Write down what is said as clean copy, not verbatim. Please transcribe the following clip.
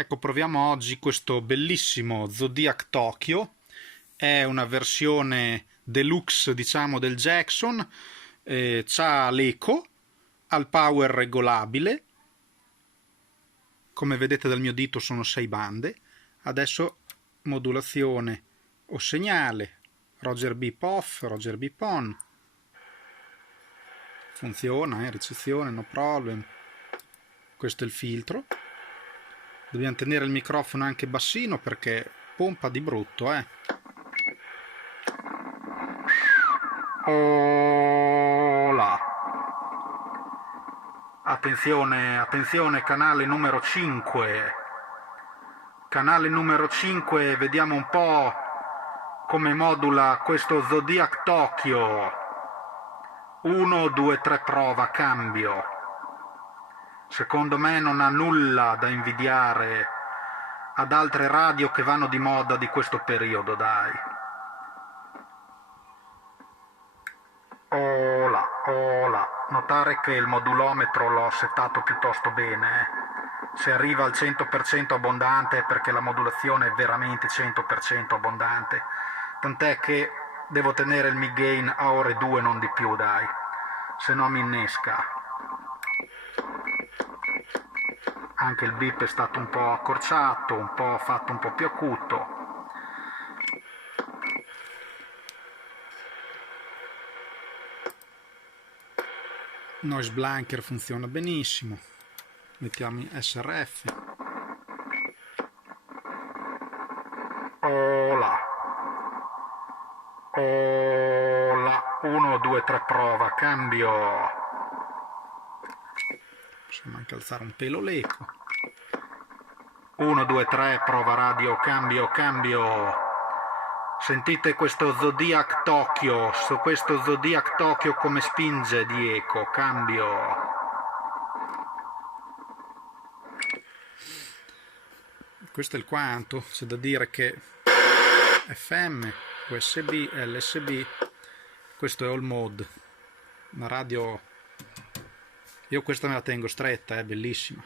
Ecco, proviamo oggi questo bellissimo Zodiac Tokyo. È una versione deluxe, diciamo, del Jackson. C'ha l'eco, ha il power regolabile. Come vedete dal mio dito sono 6 bande. Adesso modulazione o segnale, Roger Beep off, Roger Beep on. Funziona, ricezione, no problem. Questo è il filtro. Dobbiamo tenere il microfono anche bassino perché pompa di brutto, Ola. Attenzione, attenzione, canale numero 5. Canale numero 5, vediamo un po' come modula questo Zodiac Tokyo. 1, 2, 3, prova, cambio. Secondo me non ha nulla da invidiare ad altre radio che vanno di moda di questo periodo, dai. Ola, ola. Notare che il modulometro l'ho settato piuttosto bene, Se arriva al 100% abbondante è perché la modulazione è veramente 100% abbondante. Tant'è che devo tenere il mid gain a ore 2, non di più, dai. Se no mi innesca. Anche il beep è stato un po' accorciato, un po' fatto un po' più acuto. Noise blanker funziona benissimo. Mettiamo in SRF. Ola. Ola. 1, 2, 3, prova, cambio. Possiamo anche alzare un pelo l'eco. 1, 2, 3, prova radio, cambio, cambio. Sentite questo Zodiac Tokyo, questo Zodiac Tokyo come spinge di eco, cambio. Questo è il quanto, c'è da dire che FM, USB, LSB, questo è all mode, una radio, io questa me la tengo stretta, è bellissima.